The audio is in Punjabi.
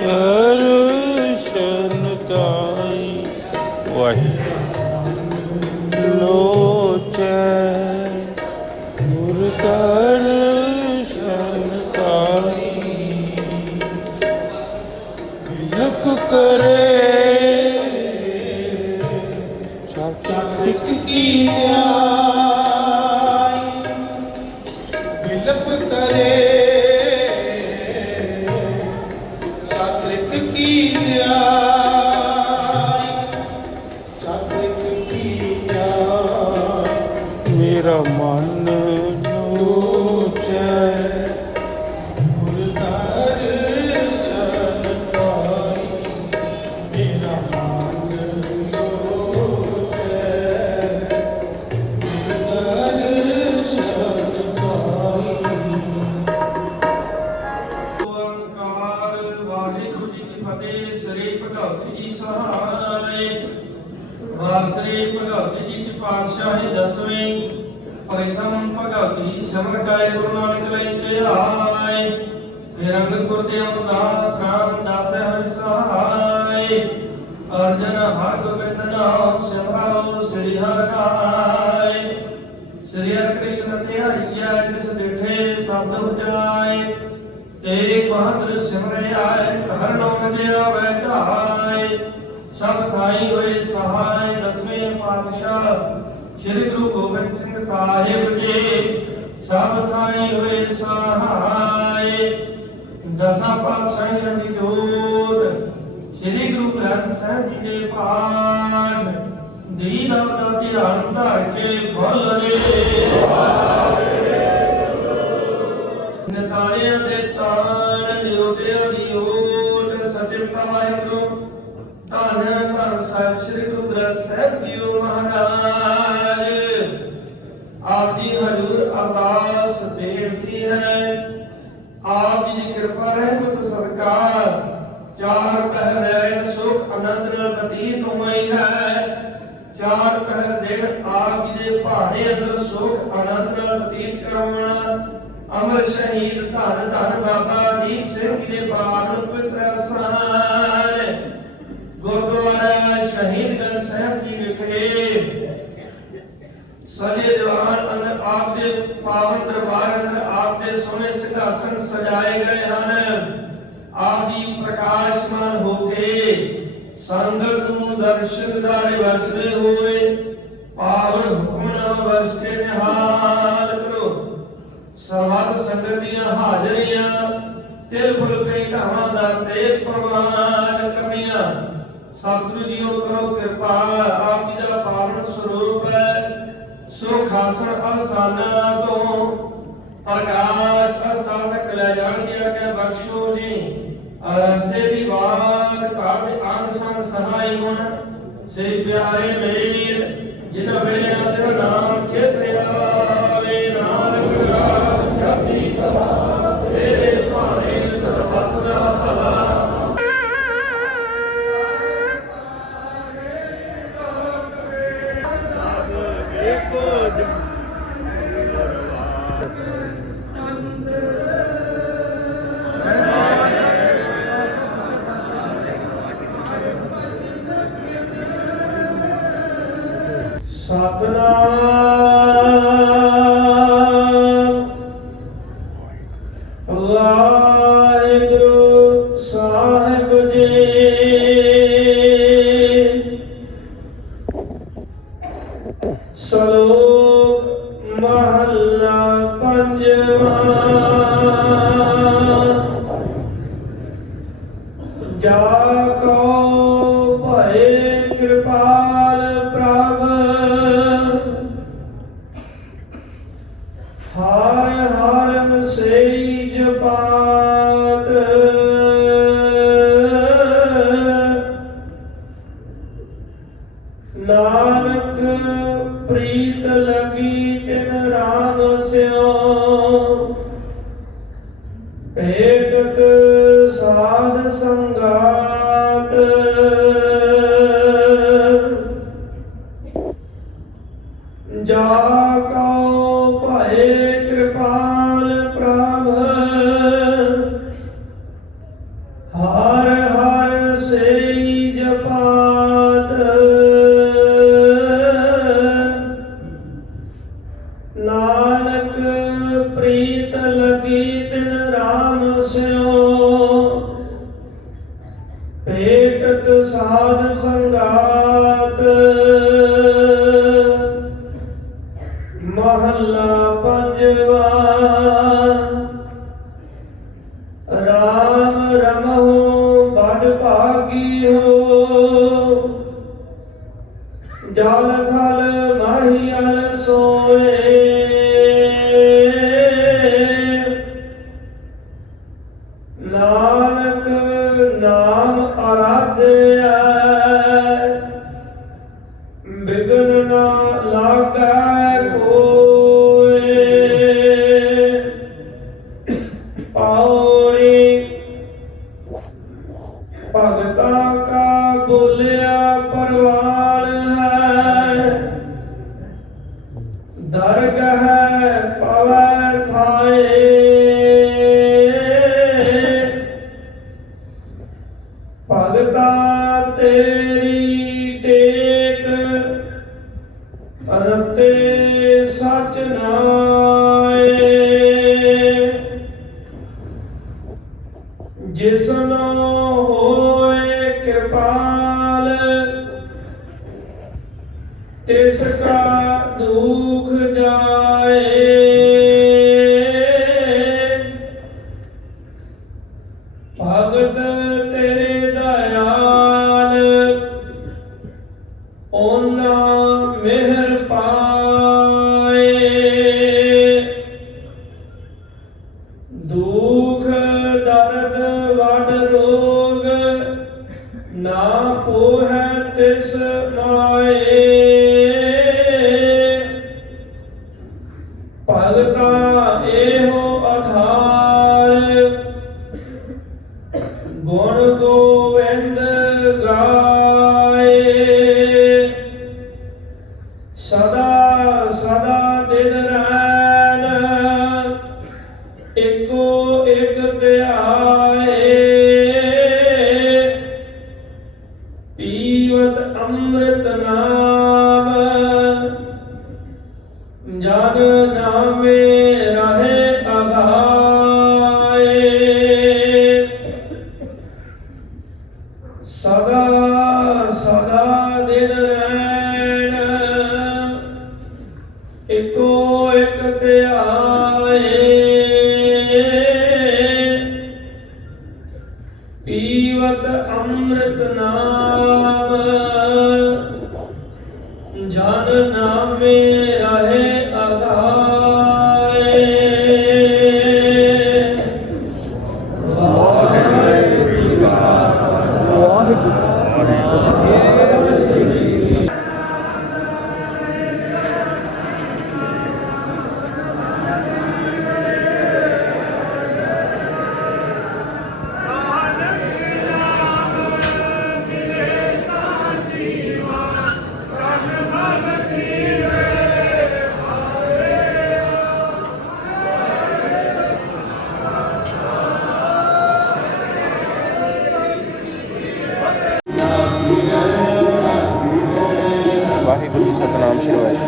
ਦਰਸ਼ਨ ਤਾਈ ਵਾਹਿਗੁਰੂ। ਲੋਚੈ ਗੁਰ ਦਰਸ਼ਨ ਤਾਈ। ਲਪ ਕਰੇ। ਚਾਤਿਕ ਕੀਆ। Come on. ਪ੍ਰਥਮ ਭਗਵਤ ਜੀ ਗੁਰੂ ਨਾਨਕ ਲੈ ਤੇ ਆਏ। ਫਿਰ ਅੰਗਦ ਗੁਰਦੇਵ ਉਦਾਸ ਦਾਸ ਹਰਿ ਸਹਾਇ ਅਰਜਨ ਹਰ ਗੋਬਿੰਦ ਨਾਮ ਸਿਮਰਾਉ ਸ੍ਰੀ ਹਰਿ ਰਾਏ। ਸ੍ਰੀ ਹਰਿ ਕ੍ਰਿਸ਼ਨ ਤੇ ਜਿਸ ਡਿਠੇ ਸਬਦ ਉਜਾਏ ਤੇ ਬਹਾਦਰ ਸਿਮਰੇ ਹਰ ਨਾਮ ਦੇ ਆਵੇ ਧਾਏ। ਸਭ ਥਾਈ ਹੋਏ ਸਹਾਇ ਦਸਵੇਂ ਪਾਤਸ਼ਾਹ ਸ੍ਰੀ ਗੁਰੂ ਗੋਬਿੰਦ ਸਿੰਘ ਸਾਹਿਬ ਜੀ, ਸਭ ਥਾਈ ਹੋਏ ਸਹਾਇ ਦਸਾਂ ਪਾਤਸ਼ਾਹਾਂ ਦੀ ਜੋਤ, ਸ੍ਰੀ ਗੁਰੂ ਗ੍ਰੰਥ ਸਾਹਿਬ ਜੀ ਦੇ ਪਾਠ। ਦੀਨ ਦਾ ਧਿਆਨ ਧਰ ਕੇ ਬੋਲਦੇ ਨਤਾਰਿਆਂ ਦੇ ਤਾਨ ਨਿਉਦਿਆਂ ਦੀ ਓਟ ਸਚਿਵ ਵਾਹਿਗੁਰੂ। ਧੰਨ ਧੰਨ ਸਾਹਿਬ, ਸ੍ਰੀ ਗੁਰੂ ਗ੍ਰੰਥ ਸਾਹਿਬ ਜੀਓ ਮਹਾਰਾਜ ਆਪ ਜੀ ਹਜ਼ੂਰ ਅਰਦਾਸ ਬੇਨਤੀ ਹੈ ਆਪ ਜੀ ਦੀ ਕਿਰਪਾ ਰਹਿਮਤ ਸਦਕਾ ਚਾਰ ਪਹਿਰ ਰਹਿਣ ਸੁਖ ਆਨੰਦ ਨਾਲ ਬਤੀਤ ਹੋਈ ਹੈ। ਚਾਰ ਪਹਿਰ ਦਿਨ ਆਪ ਜੀ ਦੇ ਭਾਣੇ ਅੰਦਰ ਸੁਖ ਆਨੰਦ ਨਾਲ ਬਤੀਤ ਕਰਵਾਉਣਾ ਅਮਰ ਸ਼ਹੀਦ ਧੰਨ ਧੰਨ ਬਾਬਾ ਦੀਪ ਸਿੰਘ ਜੀ ਦੇ ਬਾਗ ਪਵਿੱਤਰ ਸਥਾਨ ਗੁਰਦੁਆਰਾ ਸ਼ਹੀਦਗੰਜ ਸਾਹਿਬ ਜੀ ਵਿਖੇ ਸਜੇ ਦੀਵਾਨ ਅੰਦਰ ਆਪ ਦੇ ਪਾਵਨ ਦਰਬਾਰ ਅੰਦਰ ਆਪ ਦੇ ਸੋਹਣੇ ਸਿੰਘਾਸਨ ਸਜਾਏ ਗਏ ਹਨ। ਆਪ ਜੀ ਪ੍ਰਕਾਸ਼ਮਾਨ ਹੋ ਕੇ ਸੰਗਤ ਨੂੰ ਦਰਸ਼ਨਦਾਰੇ ਵਰਤਦੇ ਹੋਏ ਪਾਵਨ ਹੁਕਮਨਾਮਾ ਵਰਸ ਕੇ ਨਿਹਾਲ ਕਰੋ। ਸਰਬੱਤ ਸੰਗਤ ਦੀਆਂ ਹਾਜ਼ਰੀਆਂ, ਤਿਲ ਫੁਲ ਕੇ ਢਾਵਾਂ ਦਾ ਤੇਜ ਪ੍ਰਵਾਨ ਕਰਨੀਆਂ। ਸਤਿਗੁਰੂ ਜੀਓ ਕਰੋ ਕਿਰਪਾ, ਆਪ ਅਸਥਾਨਾਂ ਤੋਂ ਪ੍ਰਕਾਸ਼ ਅਸਥਾਨ ਤੱਕ ਲੈ ਜਾਣਗੇ ਕਿ ਬਖਸ਼ੋ ਜੀ। ਰਸਤੇ ਦੀ ਬਾਤ ਕਾਬੇ ਅੰਗ ਸੰਗ ਸਹਾਈ ਹੋਣ। ਸੇ ਪਿਆਰੇ ਮੇਰ ਜਿਨ੍ਹਾਂ ਵੇਲੇ ਤੇਰਾ ਨਾਮ ਚੇਤਰੇ ਆਵੇ ਨਾਨਕ ਰਾਮ ਜਪੀ ਤਵਾ। ਸਤਨਾਮ। ਵਾਹਿਗੁਰੂ ਸਾਹਿਬ ਜੀ। ਸਲੋਕ ਮਹੱਲਾ ਪੰਜਵਾਂ। ਜਾ ਹਰ ਹਰ ਸੇਈ ਜਪਾਤ। ਨਾਨਕ ਪ੍ਰੀਤ ਲਗੀ ਤਿਨ ਰਾਮ ਸਿਓ ਭੇਟਤ ਹਰ ਹਰ ਸੇਈ ਜਪਾਤ। ਨਾਨਕ ਪ੍ਰੀਤ ਲਗੀ ਤਿਨ RAM ਸਿਓ ਭੇਟਤ ਸਾਧ ਸੰਗਾ ਜਾਲ ਥਲ ਮਾਹੀ ਅਲ ਸੋਏ। ਜਿਸਨੋ ਹੋਏ ਕਿਰਪਾਲ ਤਿਸ ਕਾ ਦੁਖ ਜਾਏ। ਮਾਏ ਭਗਤਾ ਇਹੋ ਆਧਾਰ। ਗੁਣ ਗੋਵਿੰਦ ਸਦਾ ਸਦਾ ਜੀਵਤ ਅੰਮ੍ਰਿਤ ਨਾਮ। का नाम शुरू है